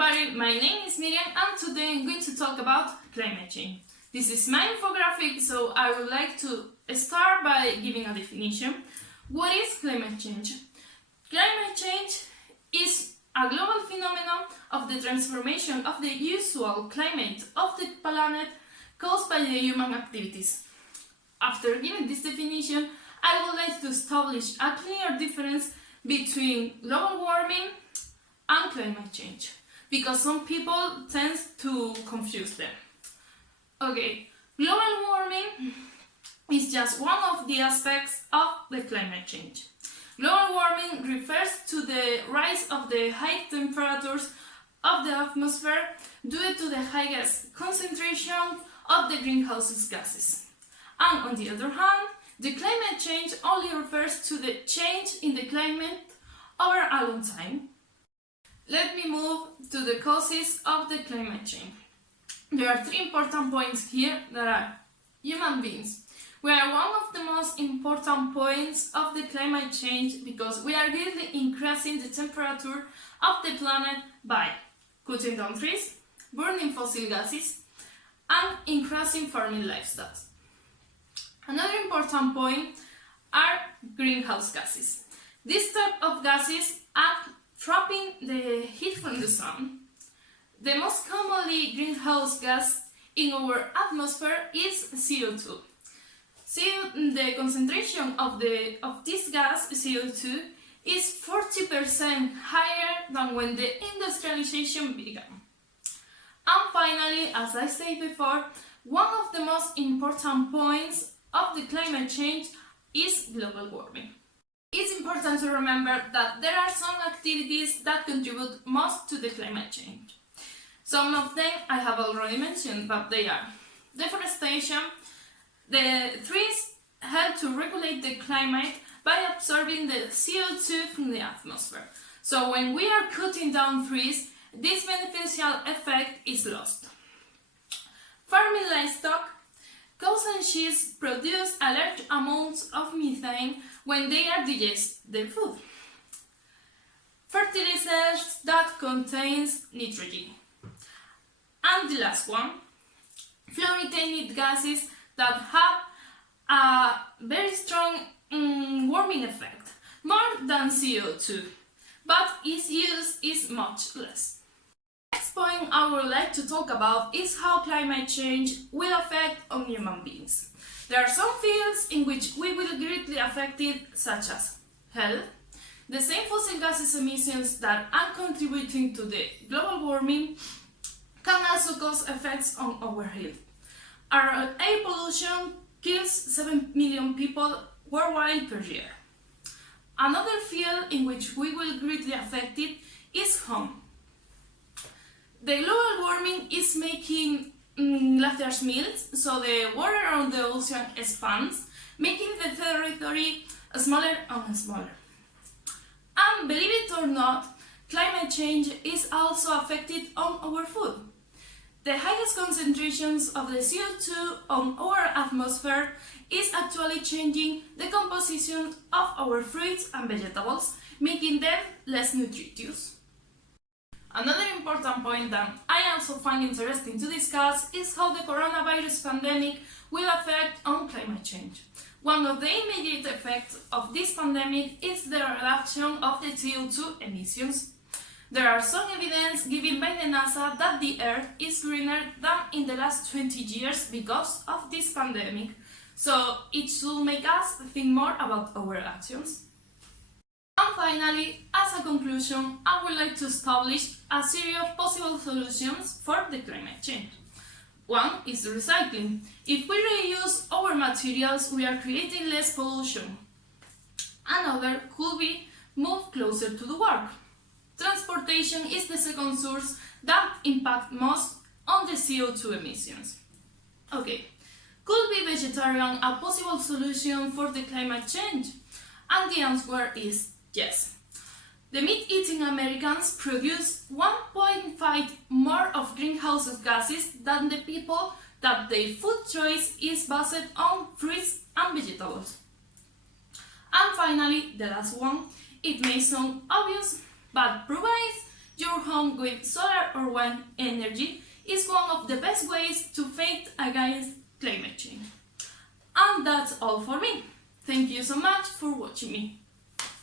everybody, my name is Miriam and today I'm going to talk about climate change. This is my infographic, so I would like to start by giving a definition. What is climate change? Climate change is a global phenomenon of the transformation of the usual climate of the planet caused by the human activities. After giving this definition, I would like to establish a clear difference between global warming and climate change, because some people tend to confuse them. Okay, global warming is just one of the aspects of the climate change. Global warming refers to the rise of the high temperatures of the atmosphere due to the highest concentration of the greenhouse gases. And on the other hand, the climate change only refers to the change in the climate over a long time. Let me move to the causes of the climate change. There are three important points here that are human beings. We are one of the most important points of the climate change because we are greatly increasing the temperature of the planet by cutting down trees, burning fossil gases, and increasing farming lifestyles. Another important point are greenhouse gases. This type of gases act trapping the heat from the sun. The most commonly greenhouse gas in our atmosphere is CO2. The concentration of this gas, CO2, is 40% higher than when the industrialization began. And finally, as I said before, one of the most important points of the climate change is global warming. It's important to remember that there are some activities that contribute most to the climate change. Some of them I have already mentioned, but they are deforestation. The trees help to regulate the climate by absorbing the CO2 from the atmosphere. So when we are cutting down trees, this beneficial effect is lost. Farming livestock. Cows and sheep produce a large amounts of methane when they are digest their food. Fertilizers that contains nitrogen. And the last one, fluorinated gases that have a very strong warming effect, more than CO2, but its use is much less. Next point I would like to talk about is how climate change will affect on human beings. There are some fields in which we will be greatly affected, such as health. The same fossil gases emissions that are contributing to the global warming can also cause effects on our health. Our air pollution kills 7 million people worldwide per year. Another field in which we will be greatly affected is home. The global warming is making glaciers melt, so the water around the ocean expands, making the territory smaller and smaller. And believe it or not, climate change is also affected on our food. The highest concentrations of the CO2 on our atmosphere is actually changing the composition of our fruits and vegetables, making them less nutritious. Another important point that I also find interesting to discuss is how the coronavirus pandemic will affect on climate change. One of the immediate effects of this pandemic is the reduction of the CO2 emissions. There are some evidence given by the NASA that the Earth is greener than in the last 20 years because of this pandemic, so it should make us think more about our actions. And finally, as a conclusion, I would like to establish a series of possible solutions for the climate change. One is recycling. If we reuse our materials, we are creating less pollution. Another could be move closer to the work. Transportation is the second source that impacts most on the CO2 emissions. Okay, could be vegetarian a possible solution for the climate change? And the answer is yes. The meat-eating Americans produce 1.5 more of greenhouse gases than the people that their food choice is based on fruits and vegetables. And finally, the last one, it may sound obvious, but provides your home home with solar or wind energy is one of the best ways to fight against climate change. And that's all for me. Thank you so much for watching me.